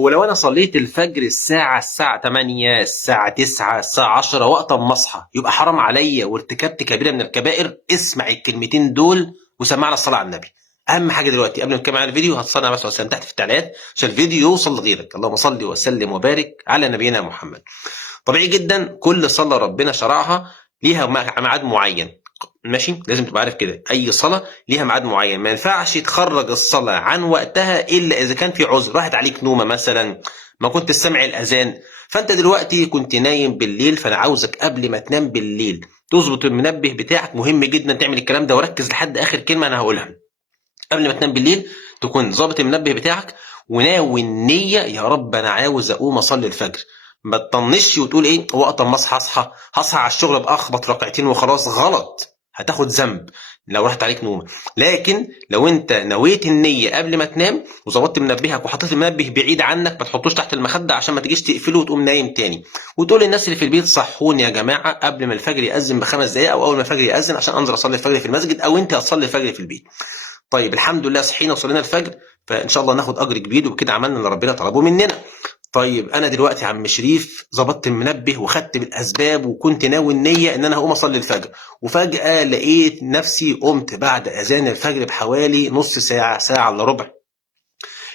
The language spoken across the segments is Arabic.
ولو انا صليت الفجر الساعه 8 الساعه 9 الساعه 10 وقت ما اصحى يبقى حرام عليا وارتكبت كبيره من الكبائر؟ اسمع الكلمتين دول وسمعنا الصلاه على النبي. اهم حاجه دلوقتي قبل ما نكمل على الفيديو هتصلي على الرسول تحت في التعليقات عشان الفيديو يوصل لغيرك. اللهم صل وسلم وبارك على نبينا محمد. طبيعي جدا كل صلاه ربنا شرعها ليها ميعاد معين، ماشي؟ لازم تبقى عارف كده، اي صلاه ليها ميعاد معين، ما ينفعش تخرج الصلاه عن وقتها الا اذا كان في عذر، راحت عليك نومه مثلا، ما كنت سامع الاذان، فانت دلوقتي كنت نايم بالليل، فانا عاوزك قبل ما تنام بالليل تظبط المنبه بتاعك. مهم جدا تعمل الكلام ده وركز لحد اخر كلمه انا هقولها. قبل ما تنام بالليل تكون ظابط المنبه بتاعك وناوي النيه، يا رب انا عاوز اقوم اصلي الفجر. ما تطنشش وتقول ايه وقت ما هصحى على الشغل ابقى اخبط ركعتين وخلاص، غلط، هتاخد ذنب لو راحت عليك نومه. لكن لو انت نويت النيه قبل ما تنام وظبطت منبهك وحطيت المنبه بعيد عنك، ما تحطوش تحت المخده عشان ما تجيش تقفله وتقوم نايم تاني وتقول للناس اللي في البيت صحوني يا جماعه قبل ما الفجر يأذن ب5 دقائق او اول ما الفجر يأذن عشان انزل اصلي الفجر في المسجد، او انت هتصلي الفجر في البيت. طيب الحمد لله صحينا وصلينا الفجر، فان شاء الله ناخد اجر كبير وبكده عملنا اللي ربنا طلبه مننا. طيب انا دلوقتي يا عم شريف ظبطت المنبه وخدت بالاسباب وكنت ناوي النيه ان انا هقوم اصلي الفجر، وفجاه لقيت نفسي قمت بعد اذان الفجر بحوالي نص ساعه، ساعه الا ربع.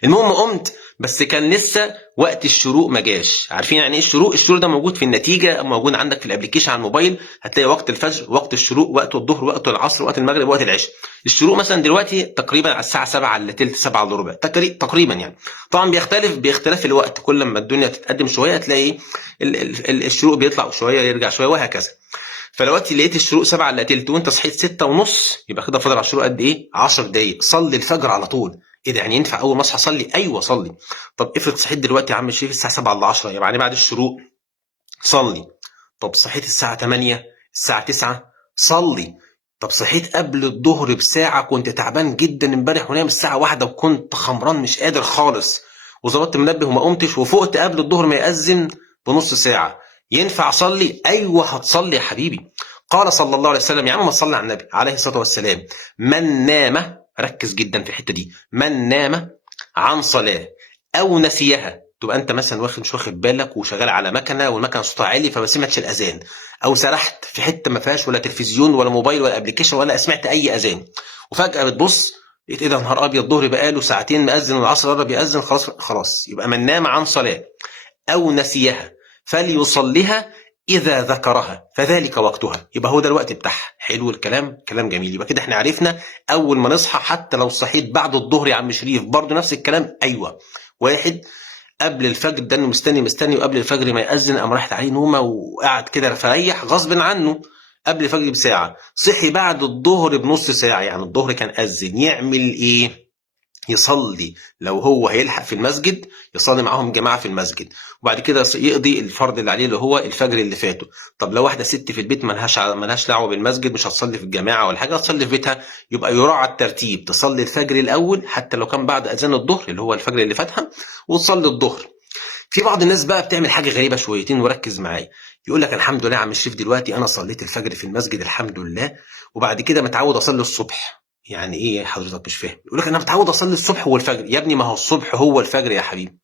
المهم قمت بس كان لسه وقت الشروق ما جاش. عارفين يعني ايه الشروق؟ الشروق ده موجود في النتيجه، موجود عندك في الابلكيشن على الموبايل، هتلاقي وقت الفجر، وقت الشروق، وقت الظهر، وقت العصر، وقت المغرب، وقت العشاء. الشروق مثلا دلوقتي تقريبا على الساعه 7 الا تلت، 7 الا ربع تقريبا يعني. طبعا بيختلف باختلاف الوقت، كل ما الدنيا تتقدم شويه تلاقي الشروق بيطلع شويه يرجع شويه وهكذا. فدلوقتي لقيت الشروق 7 الا تلت وانت صحيت 6 ونص، يبقى كده فاضل على الشروق قد ايه؟ 10 دقايق. صلي الفجر على طول. ايه ده يعني ينفع اول ما اصحى اصلي؟ ايوه صلي. طب افرض صحيت دلوقتي يا عم شريف الساعه 7 الا 10، يعني بعد الشروق، صلي. طب صحيت الساعه 8 الساعه 9، صلي. طب صحيت قبل الظهر بساعه، كنت تعبان جدا امبارح ونام الساعه 1 وكنت خمران مش قادر خالص وظبطت منبه وما قمتش وفقت قبل الظهر ما يأذن بنص ساعه، ينفع اصلي؟ ايوه هتصلي يا حبيبي. قال صلى الله عليه وسلم، يا عم ما تصلي على النبي عليه الصلاه والسلام، من نام، ركز جدا في الحته دي، من نام عن صلاه او نسيها، تبقى انت مثلا مش واخد بالك وشغال على مكنه والمكنه صوتها عالي فما سمعتش الاذان، او سرحت في حته ما فيهاش ولا تلفزيون ولا موبايل ولا ابلكيشن ولا سمعت اي اذان، وفجاه بتبص لقيت ايه ده، نهار ابيض، الظهر بقاله ساعتين مأذن والعصر قرب يأذن، خلاص يبقى من نام عن صلاه او نسيها فليصليها اذا ذكرها فذلك وقتها. يبقى هو ده الوقت بتاعها. حلو الكلام، كلام جميل. يبقى كده احنا عرفنا اول ما نصحى، حتى لو صحيت بعد الظهر يا عم شريف برضه نفس الكلام. ايوه، واحد قبل الفجر ده انه مستني وقبل الفجر ما يأذن قام راحت عليه نومه وقعد كده فريح غصب عنه قبل الفجر بساعه، صحي بعد الظهر بنص ساعه، يعني الظهر كان أذن، يعمل ايه؟ يصلي لو هو هيلحق في المسجد يصلي معاهم جماعه في المسجد، وبعد كده يقضي الفرض اللي عليه اللي هو الفجر اللي فاته. طب لو واحده ست في البيت ملهاش دعوه بالمسجد، مش هتصلي في الجماعه ولا حاجه، هتصلي في بيتها، يبقى يراعى الترتيب، تصلي الفجر الاول حتى لو كان بعد اذان الظهر اللي هو الفجر اللي فاتها، وتصلي الظهر. في بعض الناس بقى بتعمل حاجه غريبه شويتين وركز معايا، يقول لك الحمد لله يا عم الشريف دلوقتي انا صليت الفجر في المسجد الحمد لله، وبعد كده متعود اصلي الصبح. يعني ايه حضرتك مش فاهم؟ يقول لك انا متعود اصلي الصبح والفجر. يا ابني ما هو الصبح هو الفجر يا حبيبي.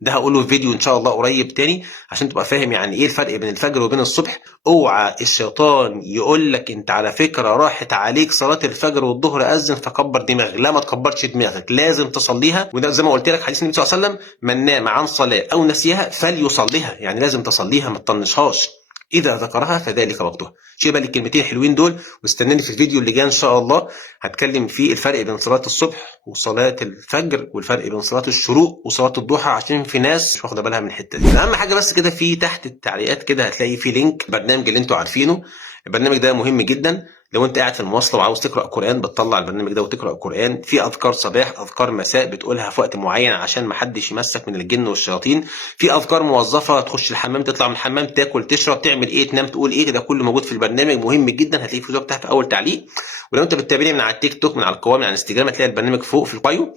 ده هقوله في فيديو ان شاء الله قريب تاني عشان تبقى فاهم يعني ايه الفرق بين الفجر وبين الصبح. اوعى الشيطان يقول لك انت على فكره راحت عليك صلاه الفجر والظهر اذن فكبر دماغك. لا، ما تكبرش دماغك، لازم تصليها. وده زي ما قلت لك حديث النبي صلى الله عليه وسلم، من نام عن صلاه او نسيها فليصليها، يعني لازم تصليها ما تطنشهاش، اذا ذكرها فذلك وقتها. شيل بقى الكلمتين الحلوين دول واستناني في الفيديو اللي جاي ان شاء الله، هتكلم فيه الفرق بين صلاه الصبح وصلاه الفجر، والفرق بين صلاه الشروق وصلاه الضحى، عشان في ناس مش واخده بالها من الحته دي. اهم حاجه بس كده، في تحت التعليقات كده هتلاقي في لينك برنامج اللي انتوا عارفينه. البرنامج ده مهم جدا لو انت قاعد في المواصله وعاوز تقرا قران، بتطلع البرنامج ده وتقرا قران. في اذكار صباح، اذكار مساء بتقولها في وقت معين عشان ما حدش يمسك من الجن والشياطين. في اذكار موظفه، تخش الحمام، تطلع من الحمام، تاكل، تشرب، تعمل ايه، تنام، تقول ايه، ده كله موجود في البرنامج، مهم جدا. هتلاقيه في تحت في اول تعليق. ولو انت بتتابعني من على التيك توك، من على القوام، من على الانستجرام، هتلاقي البرنامج فوق في البايو.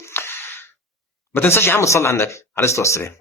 ما تنساش يا عم تصلي على النبي عليه الصلاه والسلام.